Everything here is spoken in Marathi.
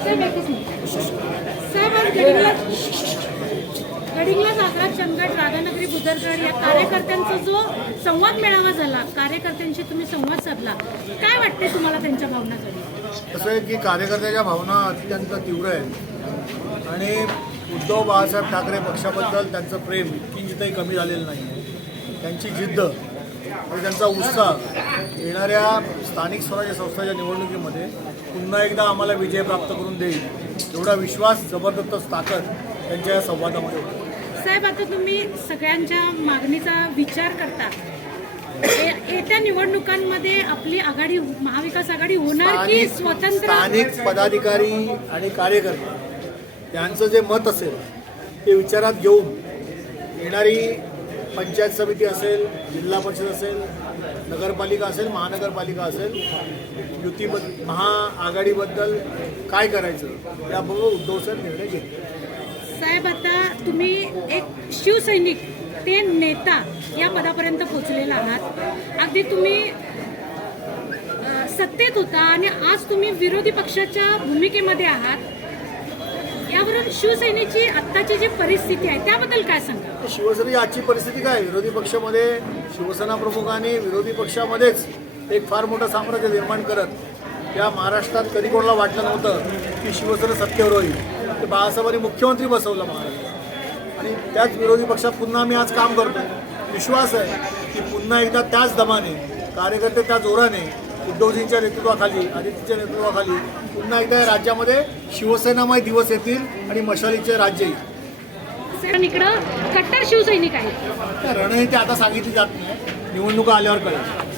साहेब एकच मिनिट. साहेब आज गडिंगला गडिंगला साजरा चंदगड राधानगरी बुदरगड या कार्यकर्त्यांचा जो संवाद मेळावा झाला कार्यकर्त्यांशी तुम्ही संवाद साधला काय वाटते तुम्हाला त्यांच्या भावना झाली कसं आहे की कार्यकर्त्याच्या भावना अत्यंत तीव्र आहेत आणि उद्धव बाळासाहेब ठाकरे पक्षाबद्दल त्यांचं प्रेम किंचितही कमी झालेलं नाही त्यांची जिद्द आणि त्यांचा उत्साह येणाऱ्या स्थानिक स्वराज्य संस्थाच्या निवडणुकीमध्ये पुन्हा एकदा आम्हाला विजय प्राप्त करून देईल एवढा विश्वास जबरदस्त ताकद त्यांच्या या संवादामध्ये होती. साहेब आता तुम्ही सगळ्यांच्या मागणीचा विचार करता. ये- येत्या निवडणुकांमध्ये आपली आघाडी महाविकास आघाडी होणार की स्थानिक स्वतंत्र? स्थानिक पदाधिकारी आणि कार्यकर्ते यांचं जे मत असेल ते विचारात घेऊन येणारी पंचायत समिती असेल जिल्हा परिषद असेल नगरपालिका असेल महानगरपालिका असेल युतीबद्द महाआघाडीबद्दल काय करायचं? याबाबत उद्धव सर निर्णय घेतले. साहेब आता तुम्ही एक शिवसैनिक ते नेता या पदापर्यंत पोचलेला आहात. अगदी तुम्ही सत्तेत होता आणि आज तुम्ही विरोधी पक्षाच्या भूमिकेमध्ये आहात. यावरून शिवसेनेची आत्ताची जी परिस्थिती आहे त्याबद्दल काय सांगा शिवसेनेची आजची परिस्थिती काय? विरोधी पक्षामध्ये शिवसेना प्रमुखांनी विरोधी पक्षामध्येच एक फार मोठं साम्राज्य निर्माण करत या महाराष्ट्रात कधी कोणाला वाटलं नव्हतं की शिवसेना सत्तेवर होईल. ते बाळासाहेबांनी मुख्यमंत्री बसवलं महाराष्ट्रात. आणि त्याच विरोधी पक्षात पुन्हा आम्ही आज काम करतो विश्वास आहे की पुन्हा एकदा त्याच दमाने कार्यकर्ते त्या जोराने उद्धवजींच्या नेतृत्वाखाली आदित्यच्या नेतृत्वाखाली पुन्हा एकदा या राज्यामध्ये शिवसेनामय दिवस येतील आणि मशालीचे राज्य येईल. इकडं कट्टर शिवसैनिक त्या रणनीती आता सांगितली जात नाही. निवडणुका आल्यावर कळेल.